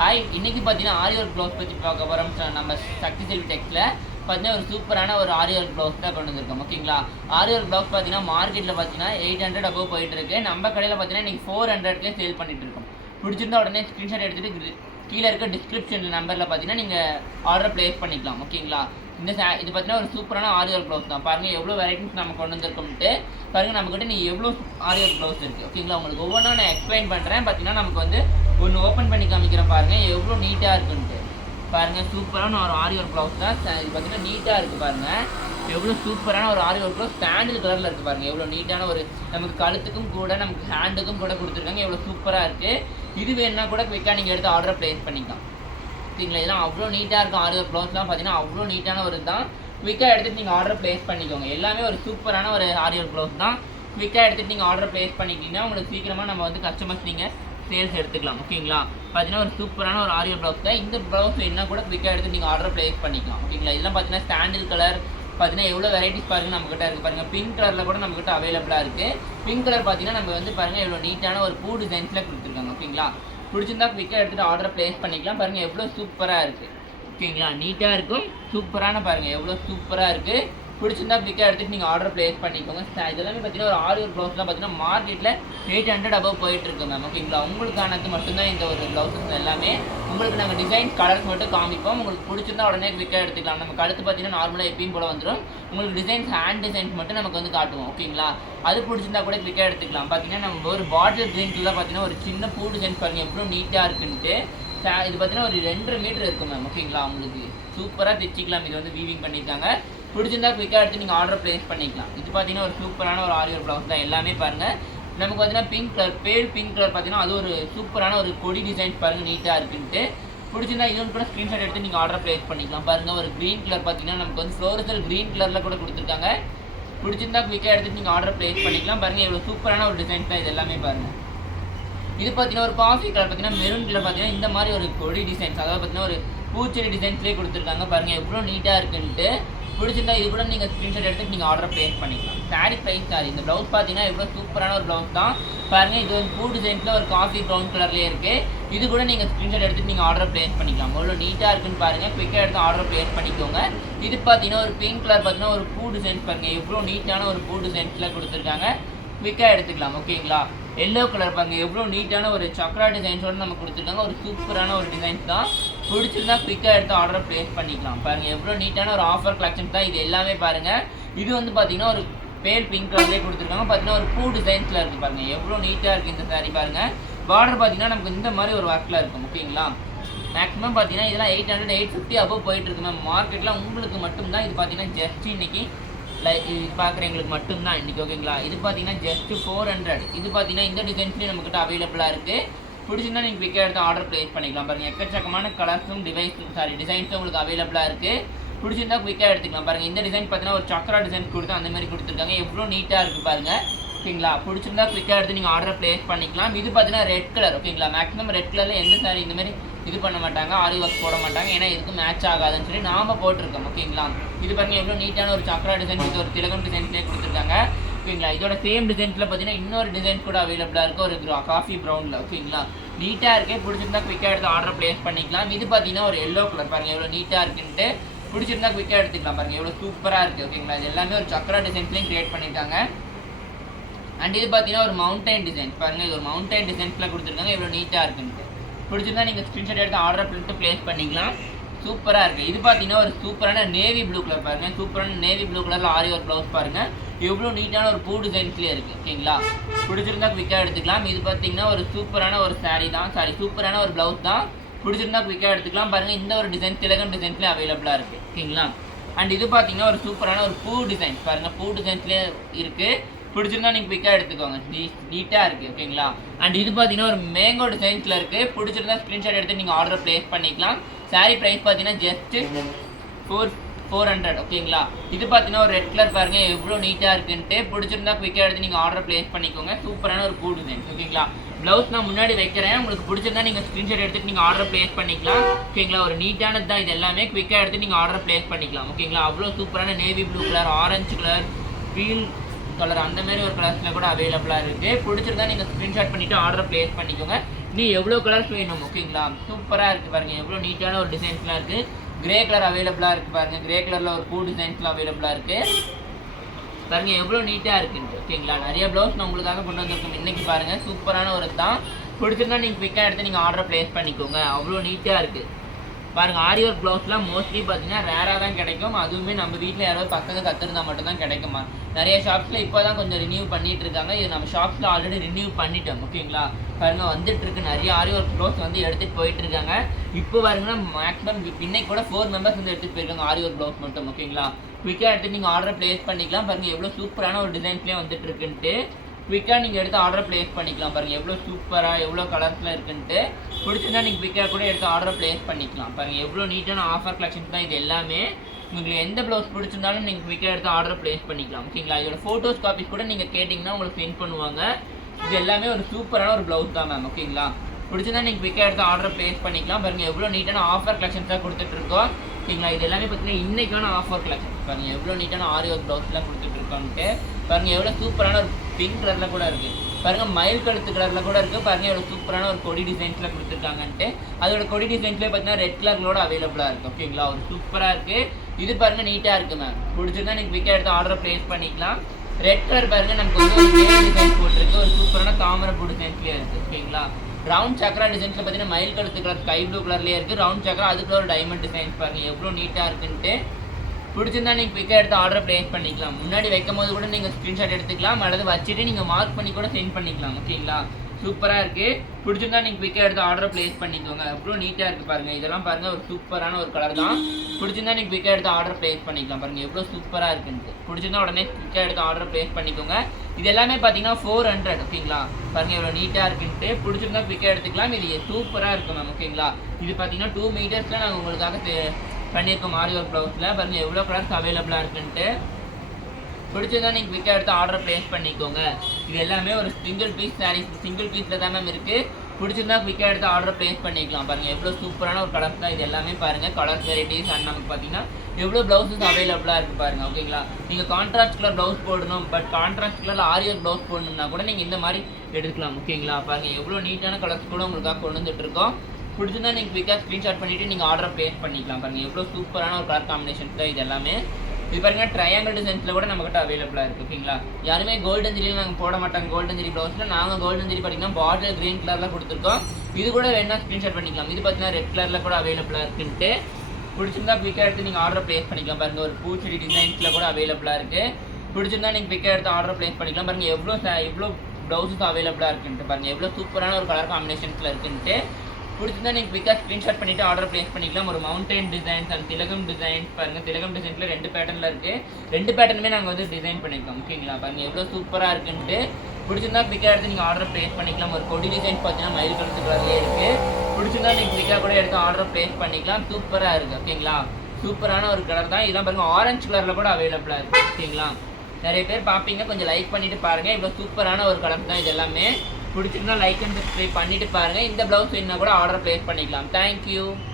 Hi இன்னைக்கு பார்த்தீங்கன்னா ஆரி work blouse பற்றி பார்க்க போகிறோம் நம்ம சக்தி செல்வி டெக்ஸில் பார்த்தீங்கன்னா ஒரு சூப்பரான ஒரு ஆரி ஒர்க் ப்ளவுஸ் தான் கொண்டு வந்திருக்கோம். ஓகேங்களா ஆரி ஒர்க் ப்ளவுஸ் பார்த்தீங்கன்னா மார்க்கெட்டில் பார்த்தீங்கன்னா எயிட் ஹண்ட்ரட் அபோவ் போயிட்டு இருக்கு. நம்ம கடையில் பார்த்தீங்கன்னா இன்னைக்கு ஃபோர் ஹண்ட்ரட்லேயே சேல் பண்ணிட்டு இருக்கோம். பிடிச்சிருந்தா உடனே ஸ்க்ரீன்ஷாட் எடுத்துட்டு கீழே இருக்க டிஸ்கிரிப்ஷன் நம்பரில் பார்த்தீங்கன்னா நீங்கள் ஆர்டர் ப்ளேஸ் பண்ணிக்கலாம். ஓகேங்களா இந்த சா இது பார்த்தீங்கன்னா ஒரு சூப்பரான ஆரி ஒர்க் ப்ளவுஸ் தான். பாருங்கள் எவ்வளோ வெரைட்டிஸ் நம்ம கொண்டு வந்திருக்கோம்ட்டு. பாருங்கள் நம்மக்கிட்ட நீங்கள் எவ்வளோ ஆரி ஒர்க் ப்ளவுஸ் இருக்குது ஓகேங்களா உங்களுக்கு ஒவ்வொன்றும் நான் எக்ஸ்பிளைன் பண்ணுறேன் பார்த்தீங்கன்னா நமக்கு வந்து ஒன்று ஓப்பன் பண்ணி காமிக்கிறேன் பாருங்கள் எவ்வளோ நீட்டாக இருக்குன்ட்டு. பாருங்கள் சூப்பரான ஒரு ஆரி ஒர்க் ப்ளவுஸ் தான் இது பார்த்தீங்கன்னா நீட்டாக இருக்குது பாருங்கள் எவ்வளோ சூப்பரான ஒரு ஆரி ஒர்க் ப்ளவுஸ் சாண்டில் கலரில் இருக்குது பாருங்கள் எவ்வளோ நீட்டான ஒரு நமக்கு கழுத்துக்கும் கூட நமக்கு ஹேண்டுக்கும் கூட கொடுத்துருக்காங்க. எவ்வளோ சூப்பராக இருக்குது இது வேணும்னா கூட குவிக்காக நீங்கள் எடுத்து ஆர்டரை ப்ளேஸ் பண்ணிக்கலாம். ஓகேங்களா இதெல்லாம் அவ்வளோ நீட்டாக இருக்கும். ஆரி ஒர்க் ப்ளவுஸ்லாம் பார்த்தீங்கன்னா அவ்வளோ நீட்டான ஒரு தான் குவிக்காக எடுத்துகிட்டு நீங்கள் ஆர்டர் ப்ளேஸ் பண்ணிக்கோங்க. எல்லாமே ஒரு சூப்பரான ஒரு ஆரி ஒர்க் ப்ளவுஸ் தான் குவிக்காக எடுத்துகிட்டு நீங்கள் ஆர்டர் ப்ளேஸ் பண்ணிக்கிட்டீங்கன்னா உங்களுக்கு சீக்கிரமாக நம்ம வந்து கஸ்டமர்ஸ் நீங்கள் சேல்ஸ் எடுத்துக்கலாம் ஓகேங்களா? பார்த்தீங்கன்னா ஒரு சூப்பரான ஒரு ஆரியோ ப்ளவுஸ் தான் இந்த ப்ளவுஸ் என்ன கூட குவிக்காக எடுத்து நீங்கள் ஆர்டர் ப்ளேஸ் பண்ணிக்கலாம் ஓகேங்களா? இதெல்லாம் பார்த்தீங்கன்னா ஸ்டாண்டில் கலர் பார்த்தீங்கன்னா எவ்வளோ வெரைட்டிஸ் பாருங்க நம்மகிட்ட இருக்குது பாருங்கள் பிங்க் கலரில் கூட நம்மகிட்ட அவைலபிளாக இருக்குது பிங்க் கலர் பார்த்தீங்கன்னா நம்ம வந்து பாருங்கள் எவ்வளோ நீட்டான ஒரு பூ டிசைன்ஸில் கொடுத்துருக்காங்க ஓகேங்களா? பிடிச்சிருந்தா குவிக்காக எடுத்துகிட்டு ஆர்டர் ப்ளேஸ் பண்ணிக்கலாம். பாருங்கள் எவ்வளோ சூப்பராக இருக்குது ஓகேங்களா? நீட்டாக இருக்கும் சூப்பரான பாருங்கள் எவ்வளோ சூப்பராக இருக்குது பிடிச்சிருந்தா பிக்காக எடுத்துட்டு நீங்கள் ஆர்டர் ப்ளேஸ் பண்ணிக்கோங்க. இதெல்லாமே பார்த்தீங்கன்னா ஒரு ஆறு ஒரு ப்ளவுஸ்லாம் பார்த்தீங்கன்னா மார்க்கெட்டில் எயிட் ஹண்ட்ரட் அபவ் போயிட்டுருக்கு மேம் ஓகேங்களா உங்களுக்கானது மட்டும்தான் இந்த ஒரு ப்ளவுஸஸ் எல்லாமே. உங்களுக்கு நாங்கள் டிசைன் கலர்ஸ் மட்டும் காமிப்போம். உங்களுக்கு பிடிச்சிருந்தா உடனே பிக்காக எடுத்துக்கலாம். நம்ம அடுத்து பார்த்தீங்கன்னா நார்மலாக எப்பயும் போல வந்துடும் உங்களுக்கு டிசைன்ஸ் ஹேண்ட் டிசைன்ஸ் மட்டும் நமக்கு வந்து காட்டுவோம். ஓகேங்களா அது பிடிச்சிருந்தா கூட பிக்காக எடுத்துக்கலாம். பார்த்தீங்கன்னா நம்ம ஒரு பாட்டில் க்ரீன்ல பார்த்தீங்கன்னா ஒரு சின்ன பூ டிசைன் பாருங்கள் எவ்வளோ நீட்டாக இருக்குன்ட்டு இது பார்த்தீங்கன்னா ஒரு ரெண்டரை மீட்டர் இருக்கும் மேம் ஓகேங்களா உங்களுக்கு சூப்பராக தைச்சிக்கலாம். இது வந்து வீவிங் பண்ணியிருக்காங்க. பிடிச்சிருந்தா குயிக்காக எடுத்து நீங்கள் ஆர்டர் ப்ளேஸ் பண்ணிக்கலாம். இது பார்த்தீங்கன்னா ஒரு சூப்பரான ஒரு ஆரியர் ப்ளவுஸ் தான். எல்லாமே பாருங்கள் நமக்கு பார்த்தீங்கன்னா pink colour pale pink colour பார்த்தீங்கன்னா அது ஒரு சூப்பரான ஒரு கொடி டிசைன்ஸ் பாருங்கள் நீட்டாக இருக்குன்ட்டு. பிடிச்சிருந்தா இதுவும் கூட ஸ்க்ரீன்ஷாட் எடுத்து நீங்கள் ஆர்டர் ப்ளேஸ் பண்ணிக்கலாம். பாருங்கள் ஒரு க்ரீன் கலர் பார்த்தீங்கன்னா நமக்கு வந்து ஃப்ளோரசல் க்ரீன் கலரில் கூட கொடுத்துருக்காங்க. பிடிச்சிருந்தா குயிக்காக எடுத்து நீங்கள் ஆர்டர் ப்ளேஸ் பண்ணிக்கலாம். பாருங்கள் எவ்வளோ சூப்பரான ஒரு டிசைன்ஸ் தான் இது எல்லாமே பாருங்கள் இது பார்த்தீங்கன்னா ஒரு காஃபி கலர் பார்த்தீங்கன்னா மெரூன் கலர் பார்த்தீங்கன்னா இந்த மாதிரி ஒரு கொடி டிசைன்ஸ் அதாவது பார்த்தீங்கன்னா ஒரு பூச்செடி டிசைன்ஸ்லேயே கொடுத்துருக்காங்க. பாருங்கள் எவ்வளோ நீட்டாக இருக்குன்ட்டு. பிடிச்சிருந்தா இது கூட நீங்கள் ஸ்க்ரீன்ஷாட் எடுத்து நீங்கள் ஆர்டர் ப்ளேஸ் பண்ணிக்கலாம். சாரி ப்ரைஸ் சாரி இந்த ப்ளவுஸ் பார்த்தீங்கன்னா எவ்வளோ சூப்பரான ஒரு ப்ளவுஸ் தான். பாருங்கள் இது வந்து பூ டிசைன்ஸில் ஒரு காஃபி ப்ரௌன் கலர்லேயே இருக்குது இது கூட நீங்கள் ஸ்க்ரீன்ஷாட் எடுத்து நீங்கள் ஆர்டர் ப்ளேஸ் பண்ணிக்கலாம். எவ்வளோ நீட்டாக இருக்குன்னு பாருங்கள் குயிக்காக எடுத்து ஆர்டர் பிளேஸ் பண்ணிக்கோங்க. இது பார்த்தீங்கன்னா ஒரு பிங்க் கலர் பார்த்தீங்கன்னா ஒரு பூ டிசைன்ஸ் பாருங்கள் எவ்வளோ நீட்டான ஒரு பூ டிசைன்ஸில் கொடுத்துருக்காங்க. குவிக்காக எடுத்துக்கலாம் ஓகேங்களா எல்லோ கலர் பாருங்கள் எவ்வளோ நீட்டான ஒரு சக்ரா டிசைன்ஸோட நம்ம கொடுத்துருக்காங்க. ஒரு சூப்பரான ஒரு டிசைன்ஸ் தான். பிடிச்சிருந்தா குயிக்காக எடுத்து ஆர்டர் ப்ளேஸ் பண்ணிக்கலாம். பாருங்கள் எவ்வளோ நீட்டான ஒரு ஆஃபர் கலெக்ஷன் தான் இது எல்லாமே பாருங்கள் இது வந்து பார்த்தீங்கன்னா ஒரு பேர் பிங்க் கலர்லேயே கொடுத்துருக்காங்க. பார்த்தீங்கன்னா ஒரு பூ டிசைன்ஸில் இருக்குது பாருங்கள் எவ்வளோ நீட்டாக இருக்குது இந்த சாரீ பாருங்கள் பார்டர் பார்த்தீங்கன்னா நமக்கு இந்த மாதிரி ஒரு ஒர்க்கில் இருக்கும் ஓகேங்களா மேக்ஸிமம் பார்த்தீங்கன்னா இதெல்லாம் eight hundred eight fifty above போயிட்டுருக்கு மேம் மார்க்கெட்டில் உங்களுக்கு மட்டும்தான். இது பார்த்தீங்கன்னா ஜஸ்ட் இன்னைக்கு லைக் இது பார்க்குறவங்களுக்கு மட்டும்தான் இன்றைக்கி ஓகேங்களா இது பார்த்தீங்கன்னா ஜஸ்ட்டு ஃபோர் ஹண்ட்ரட் இது பார்த்தீங்கன்னா இந்த டிசைன்ஸ்லேயும் நம்மக்கிட்ட அவைலபிளாக இருக்குது பிடிச்சிருந்தா நீங்கள் குவிக்காக எடுத்து ஆர்டர் ப்ளேஸ் பண்ணிக்கலாம். பாருங்கள் எக்கச்சக்கமான கலர்ஸும் டிவைஸும் சாரி டிசைன்ஸும் உங்களுக்கு அவைலபிளாக இருக்குது பிடிச்சிருந்தா குவிக்காக எடுத்துக்கலாம். பாருங்கள் இந்த டிசைன் பார்த்தீங்கன்னா ஒரு சக்கரா டிசைன் கொடுத்து அந்த மாதிரி கொடுத்துருக்காங்க. எவ்வளோ நீட்டாக இருக்குது பாருங்கள் ஓகேங்களா? பிடிச்சிருந்தா குவிக்காக எடுத்து நீங்கள் ஆர்டர் ப்ளேஸ் பண்ணிக்கலாம். இது பார்த்தீங்கன்னா ரெட் கலர் ஓகேங்களா? மேக்ஸிமம் ரெட் கலரில் எந்த சாரி இந்த மாதிரி இது பண்ண மாட்டாங்க. ஆரி ஒர்க் போட மாட்டாங்க. ஏன்னா இதுக்கு மேட்ச் ஆகாதுன்னு சொல்லி நாம போட்டிருக்கோம். ஓகேங்களா? இது பாருங்க எவ்வளோ நீட்டான ஒரு சக்கரா டிசைன் ஒரு திலகம் டிசைன்ஸ்லேயே கொடுத்துருக்காங்க. ஓகேங்களா? இதோட சேம் டிசைன்ஸில் பார்த்தீங்கன்னா இன்னொரு டிசைன் கூட அவைலபிளாக இருக்கும் ஒரு காஃபி ப்ரௌனில் ஓகேங்களா? நீட்டாக இருக்கே பிடிச்சிருந்தா குவிக்காக எடுத்து ஆர்டர் ப்ளேஸ் பண்ணிக்கலாம். இது பார்த்தீங்கன்னா ஒரு எல்லோ கலர் பாருங்க எவ்வளோ நீட்டாக இருக்குன்ட்டு. பிடிச்சிருந்தா குவிக்காக எடுத்துக்கலாம். பாருங்க எவ்வளோ சூப்பராக இருக்குது ஓகேங்களா? இது எல்லாமே ஒரு சக்கரா டிசைன்ஸ்லேயும் க்ரியேட் பண்ணியிருக்காங்க அண்ட் இது பார்த்தீங்கன்னா ஒரு மவுண்டைன் டிசைன் பாருங்க இது ஒரு மவுண்டைன் டிசைன்ஸில் கொடுத்துருக்காங்க. எவ்வளோ நீட்டாக இருக்குன்ட்டு. பிடிச்சிருந்தா நீங்கள் ஸ்க்ரீன்ஷாட் எடுத்து ஆர்டர் பண்ணிட்டு ப்ளேஸ் பண்ணிக்கலாம். சூப்பராக இருக்குது இது பார்த்தீங்கன்னா ஒரு சூப்பரான நேவி ப்ளூ கலர் பாருங்க சூப்பரான நேவி ப்ளூ கலரில் ஆரி ஒரு ப்ளவுஸ் பாருங்க. எவ்வளோ நீட்டான ஒரு பூ டிசைன்ஸ்லேயே இருக்குது ஓகேங்களா? பிடிச்சிருந்தா குவிக்காக எடுத்துக்கலாம். இது பார்த்தீங்கன்னா ஒரு சூப்பரான ஒரு saree தான். சாரி சூப்பரான ஒரு ப்ளவுஸ் தான். பிடிச்சிருந்தா குவிக்காக எடுத்துக்கலாம். பாருங்க இந்த ஒரு டிசைன் திலகம் டிசைன்ஸ்லேயே அவைலபிளாக இருக்குது ஓகேங்களா? அண்ட் இது பார்த்தீங்கன்னா ஒரு சூப்பரான ஒரு பூ டிசைன் பாருங்க பூ டிசைன்ஸ்லேயே இருக்குது பிடிச்சிருந்தா நீங்கள் குயிக்காக எடுத்துக்கோங்க. நீ நீட்டாக இருக்குது ஓகேங்களா? அண்ட் இது பார்த்தீங்கன்னா ஒரு மேங்கோ டிசைன்ஸில் இருக்குது பிடிச்சிருந்தா ஸ்க்ரீன்ஷாட் எடுத்து நீங்கள் ஆர்டர் ப்ளேஸ் பண்ணிக்கலாம். Saree ப்ரைஸ் பார்த்தீங்கன்னா ஜஸ்ட்டு ஃபோர் ஃபோர் ஹண்ட்ரட் ஓகேங்களா இது பார்த்தீங்கன்னா ஒரு ரெட் கலர் பாருங்க எவ்வளோ நீட்டாக இருக்குன்ட்டு. பிடிச்சிருந்தா குயிக்காக எடுத்து நீங்கள் ஆர்டர் ப்ளேஸ் பண்ணிக்கோங்க. சூப்பரான ஒரு கூடு ஓகேங்களா ப்ளவுஸ் நான் முன்னாடி வைக்கிறேன். உங்களுக்கு பிடிச்சிருந்தா நீங்கள் ஸ்க்ரீன்ஷாட் எடுத்துட்டு நீங்கள் ஆர்டர் ப்ளேஸ் பண்ணிக்கலாம். ஓகேங்களா ஒரு நீட்டானது தான் இது எல்லாமே குயிக்காக எடுத்து நீங்கள் ஆர்டர் ப்ளேஸ் பண்ணிக்கலாம் ஓகேங்களா அவ்வளோ சூப்பரான navy blue colour orange colour green colour அந்த மாதிரி ஒரு கலர்ஸில் கூட அவைலபிளாக இருக்குது பிடிச்சிருந்தா நீங்கள் ஸ்க்ரீன்ஷாட் பண்ணிவிட்டு ஆர்டர் ப்ளேஸ் பண்ணிக்கோங்க. நீ எவ்வளோ கலர்ஸ் வேணும் ஓகேங்களா சூப்பராக இருக்குது பாருங்க. எவ்வளோ நீட்டான ஒரு டிசைன்ஸ்லாம் இருக்குது கிரே கலர் அவைலபிளாக இருக்குது பாருங்கள் கிரே கலரில் ஒரு பூ டிசைன்ஸ்லாம் அவைலபிளாக இருக்குது பாருங்கள் எவ்வளோ நீட்டாக இருக்குது ஓகேங்களா நிறைய ப்ளவுஸ் நான் உங்களுக்காக கொண்டு வந்திருக்கோம் இன்னைக்கு பாருங்கள் சூப்பரான ஒரு தான் பிடிச்சிருந்தா நீங்கள் பிக்காக எடுத்து நீங்கள் ஆர்டர் ப்ளேஸ் பண்ணிக்கோங்க. அவ்வளோ நீட்டாக இருக்குது பாருங்க ஆரி ஒர்க் ப்ளவுஸ்லாம் மோஸ்ட்லி பார்த்தீங்கன்னா ரேராக தான் கிடைக்கும். அதுவுமே நம்ம வீட்டில் யாராவது பசங்க கற்றுருந்தா மட்டும்தான் கிடைக்குமா? நிறைய ஷாப்ஸில் இப்போ தான் கொஞ்சம் ரினியூ பண்ணிட்டு இருக்காங்க. இது நம்ம ஷாப்ஸில் ஆல்ரெடி ரினியூ பண்ணிட்டோம் ஓகேங்களா பாருங்க வந்துட்டு இருக்கு. நிறைய ஆரி ஒர்க் ப்ளவுஸ் வந்து எடுத்துகிட்டு போயிட்டு இருக்காங்க. இப்போ பாருங்கன்னா மேக்ஸிமம் இன்னைக்கு கூட ஃபோர் மெம்பர்ஸ் வந்து எடுத்துகிட்டு போயிருக்காங்க ஆரி ஒர்க் ப்ளவுஸ் மட்டும் ஓகேங்களா குயிக்காக எடுத்து நீங்கள் ஆர்டர் ப்ளேஸ் பண்ணிக்கலாம். பாருங்கள் எவ்வளோ சூப்பரான ஒரு டிசைன்ஸ்லேயே வந்துட்டு இருக்குன்ட்டு. குயிக்காக நீங்கள் எடுத்து ஆர்டர் ப்ளேஸ் பண்ணிக்கலாம் பாருங்கள் எவ்வளோ சூப்பராக எவ்வளோ கலர்ஸில் இருக்குன்ட்டு. பிடிச்சிருந்தா நீங்கள் குயிக்காக கூட எடுத்து ஆர்டர் ப்ளேஸ் பண்ணிக்கலாம் பாருங்கள் எவ்வளோ நீட்டான ஆஃபர் கலெக்ஷன்ஸ் தான் இது எல்லாமே. உங்களுக்கு எந்த ப்ளவுஸ் பிடிச்சிருந்தாலும் நீங்கள் குயிக்காக எடுத்து ஆர்டர் ப்ளேஸ் பண்ணிக்கலாம். ஓகேங்களா இதோட ஃபோட்டோஸ் காப்பீஸ் கூட நீங்கள் கேட்டிங்கன்னா உங்களுக்கு சென்ட் பண்ணுவாங்க. இது எல்லாமே ஒரு சூப்பரான ஒரு ப்ளவுஸ் தான் மேம் ஓகேங்களா பிடிச்சிருந்தா நீங்கள் குயிக்காக எடுத்து ஆர்டர் ப்ளேஸ் பண்ணிக்கலாம். பாருங்கள் எவ்வளோ நீட்டான ஆஃபர் கலெக்ஷன்ஸாக கொடுத்துட்ருக்கோம் ஓகேங்களா இது எல்லாமே பார்த்தீங்கன்னா இன்றைக்கான ஆஃபர் கலெக்ஷன் பாருங்கள் எவ்வளோ நீட்டான ஆரி ஒர்க் ப்ளவுஸ்லாம் கொடுத்துட்ருக்கோன்ட்டு பாருங்கள் எவ்வளோ சூப்பரான ஒரு பிங்க் கலரில் கூட இருக்குது பாருங்கள் மயில் கழுத்து கலரில் கூட இருக்குது பாருங்கள் எவ்வளோ சூப்பரான ஒரு கொடி டிசைன்ஸில் கொடுத்துருக்காங்கன்ட்டு. அதோட கொடி டிசைன்ஸ்லேயே பார்த்தீங்கன்னா ரெட் கலர்களோட அவைலபிளாக இருக்குது ஓகேங்களா ஒரு சூப்பராக இருக்குது இது பாருங்கள் நீட்டாக இருக்குது மேம் பிடிச்சிருந்தா நீங்கள் குயிக்காக எடுத்து ஆர்டர் ப்ளேஸ் பண்ணிக்கலாம். ரெட் கலர் பாருங்க நமக்கு வந்து ஒரு வேல் டிசைன் போட்டிருக்கு. ஒரு சூப்பரான தாமரை பூ டிசைன்ஸ்லேயே இருக்குது ஓகேங்களா ரவுண்ட் சக்கரா டிசைன்ஸில் பார்த்தீங்கன்னா மயில் கழுத்து கலர் ஸ்கை ப்ளூ கலர்லேயே இருக்குது ரவுண்ட் சக்கரா அதுக்குள்ள ஒரு டைமண்ட் டிசைன்ஸ் பாருங்கள் எவ்வளோ நீட்டாக இருக்குன்ட்டு. பிடிச்சிருந்தா நீங்கள் குயிக்காக எடுத்து ஆர்டர் ப்ளேஸ் பண்ணிக்கலாம். முன்னாடி வைக்கும் போது கூட நீங்கள் ஸ்க்ரீன்ஷாட் எடுத்துக்கலாம். அல்லது வச்சுட்டு நீங்கள் மார்க் பண்ணி கூட சென்ட் பண்ணிக்கலாம். ஓகேங்களா சூப்பராக இருக்குது பிடிச்சிருந்தா நீங்கள் குயிக்காக எடுத்து ஆர்டர் ப்ளேஸ் பண்ணிக்கோங்க. அப்புறம் நீட்டாக இருக்குது பாருங்கள் இதெல்லாம் பாருங்கள் ஒரு சூப்பரான ஒரு கலர் தான். பிடிச்சிருந்தா நீங்கள் குயிக்காக எடுத்து ஆர்டர் ப்ளேஸ் பண்ணிக்கலாம் பாருங்கள் எவ்வளோ சூப்பராக இருக்குன்ட்டு. பிடிச்சிருந்தா உடனே குயிக்காக எடுத்து ஆர்டர் ப்ளேஸ் பண்ணிக்கோங்க. இது எல்லாமே பார்த்தீங்கன்னா ஃபோர் ஹண்ட்ரட் ஓகேங்களா பாருங்கள் எவ்வளோ நீட்டாக இருக்குன்ட்டு. பிடிச்சிருந்தா குயிக்காக எடுத்துக்கலாம். இது சூப்பராக இருக்கும் மேம் ஓகேங்களா இது பார்த்தீங்கன்னா டூ மீட்டர்ஸில் நாங்கள் உங்களுக்காக பண்ணியிருக்கோம் ஆரி ஒர்க் ப்ளவுஸில் பாருங்கள் எவ்வளோ கலர்ஸ் அவைலபிளாக இருக்குன்ட்டு. பிடிச்சதான் நீங்கள் குவிக்காக எடுத்து ஆர்டர் ப்ளேஸ் பண்ணிக்கோங்க. இது எல்லாமே ஒரு சிங்கிள் பீஸ் சாரீஸ் சிங்கிள் பீஸில் தான் மேம் இருக்குது பிடிச்சிருந்தா குவிக்காக எடுத்து ஆர்டர் ப்ளேஸ் பண்ணிக்கலாம். பாருங்கள் எவ்வளோ சூப்பரான ஒரு கலர்ஸ் தான் இது எல்லாமே பாருங்கள் கலர்ஸ் வெரைட்டிஸ் அண்ட் நமக்கு பார்த்தீங்கன்னா எவ்வளோ ப்ளவுஸஸ் அவைலபிளாக இருக்குது பாருங்கள் ஓகேங்களா நீங்கள் கான்ட்ராஸ்ட் கலர் ப்ளவுஸ் போடணும் பட் கான்ட்ராஸ்ட் கலர் ஆரியர் ப்ளவுஸ் போடணும்னா கூட நீங்கள் இந்த மாதிரி எடுக்கலாம் ஓகேங்களா பாருங்கள் எவ்வளோ நீட்டான கலர்ஸ் கூட உங்களுக்காக கொண்டு வந்துட்டுருக்கோம் பிடிச்சிருந்தா நீங்கள் குவிக்காக ஸ்க்ரீன்ஷாட் பண்ணிவிட்டு நீங்கள் ஆர்டர் ப்ளேஸ் பண்ணிக்கலாம் பாருங்கள் எவ்வளோ சூப்பரான ஒரு கலர் காம்பினேஷன் தான் இது எல்லாமே. இது பாருங்க ட்ரையாங்கிள் டிசைன்ஸில் கூட நம்மகிட்ட அவைலபிளாக இருக்குது ஓகேங்களா? யாருமே கோல்டன் ஜெரியில் நாங்கள் போட மாட்டோம். கோல்டன் ஜெரி ப்ளவுஸில் நாங்கள் கோல்டன் ஜெரி பார்த்தீங்கன்னா பார்டர் க்ரீன் கலரில் கொடுத்துருக்கோம். இது கூட வேணால் ஸ்க்ரீன்ஷாட் பண்ணிக்கலாம். இது பார்த்தீங்கன்னா ரெட் கலரில் கூட அவைலபிளாக இருக்குன்ட்டு. பிடிச்சிருந்தா குவிக்காக எடுத்து நீங்கள் ஆர்டர் ப்ளேஸ் பண்ணிக்கலாம் பாருங்கள் ஒரு பூச்செடி டிசைன்ஸில் கூட அவைலபிளாக இருக்குது பிடிச்சிருந்தா நீங்கள் குவிக்காக எடுத்து ஆர்டர் ப்ளேஸ் பண்ணிக்கலாம் பாருங்கள் எவ்வளோ எவ்வளோ ப்ளவுஸஸ் அவைலபிளாக இருக்குன்ட்டு பாருங்கள் எவ்வளோ சூப்பரான ஒரு கலர் காம்பினேஷன்ஸில் இருக்குன்ட்டு. பிடிச்சிருந்தா நீங்கள் குவிக்காக ஸ்க்ரீன்ஷாட் பண்ணிவிட்டு ஆர்டர் ப்ளேஸ் பண்ணிக்கலாம். ஒரு மவுண்டைன் டிசைன்ஸ் அண்ட் திலகம் டிசைன்ஸ் பாருங்கள் திலகம் டிசைன்ஸில் ரெண்டு பேட்டர்னில் இருக்குது ரெண்டு பேட்டர்னுமே நாங்கள் வந்து டிசைன் பண்ணியிருக்கோம் ஓகேங்களா பாருங்கள் எவ்வளோ சூப்பராக இருக்குன்ட்டு. பிடிச்சிருந்தா குவிக்காக எடுத்து நீங்கள் ஆர்டர் ப்ளேஸ் பண்ணிக்கலாம். ஒரு கொடி டிசைன்ஸ் பார்த்தீங்கன்னா மயில் கழுத்து இருக்குது பிடிச்சிருந்தா நீங்கள் குவிக்காக கூட எடுத்து ஆர்டர் ப்ளேஸ் பண்ணிக்கலாம். சூப்பராக இருக்குது ஓகேங்களா சூப்பரான ஒரு கலர் தான். இதெல்லாம் பாருங்கள் ஆரஞ்சு கலரில் கூட அவைலபிளாக இருக்குது ஓகேங்களா நிறைய பேர் பார்ப்பீங்க. கொஞ்சம் லைக் பண்ணிவிட்டு பாருங்கள் இவ்வளோ சூப்பரான ஒரு கலர் தான் இது எல்லாமே. பிடிச்சிருந்தா லைக் அண்ட் சப்ஸ்கிரைப் பண்ணிட்டு பாருங்கள் இந்த ப்ளவுஸ் வேணுன்னா கூட ஆர்டர் ப்ளேஸ் பண்ணிக்கலாம். தேங்க்யூ